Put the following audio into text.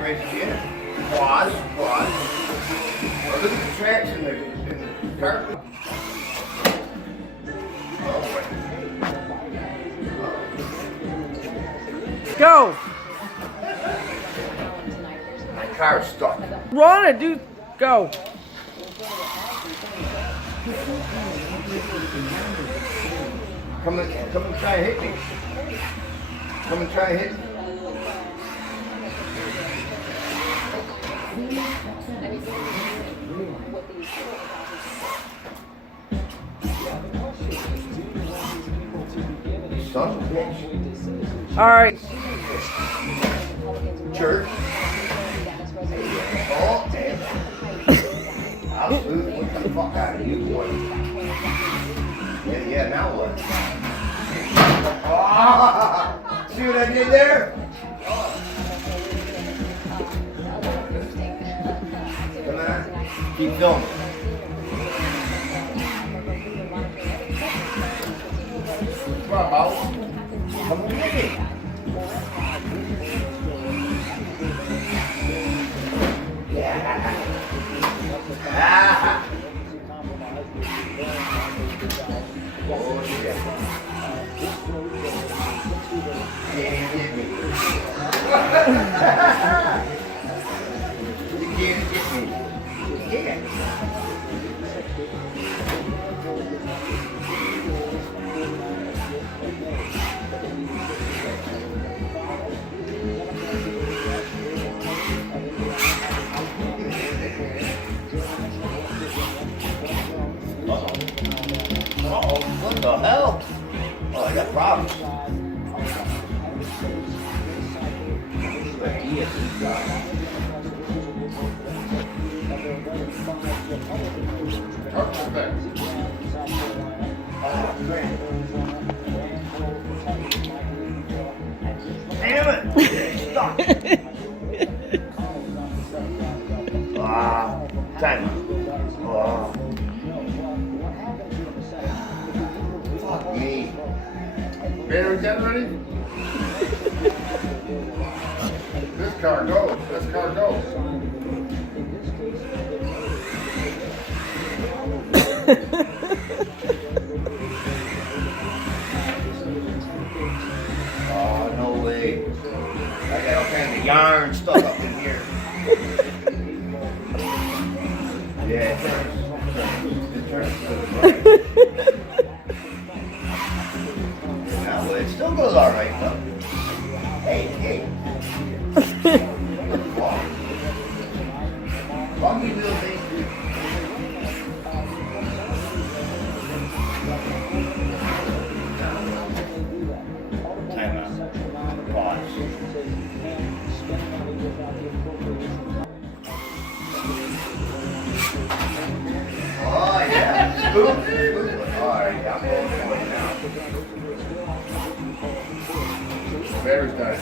leg raise again. Pause, pause. Oh, look at the tracks in the carpet. Oh, Go. my car's stuck. Run it, dude. Go. Come and try and hit me. Come and try and hit me. Son of a bitch. All right. Church. Oh, damn. I'll shoot what the fuck out of you, boy. Yeah, now what? Oh, see what I did there? Come on. Keep filming. Come on, Bob. Come with me. Yeah. Ah. Oh, shit. Can't hit me. You can't hit me. You can't. Uh-oh, what the hell? Oh, I got problems. Damn it! Stop! Time out. Fuck me. Battery dead ready? This car goes. This car goes. Oh, no way. I got all kinds of yarn stuck up in here. Yeah, it turns. It turns to the right. Now, it still goes all right, though. Hey, hey. Funky little thing. Time out. Pause. Oh, yeah. Scoop. All right, I'm going for it now. Battery's done.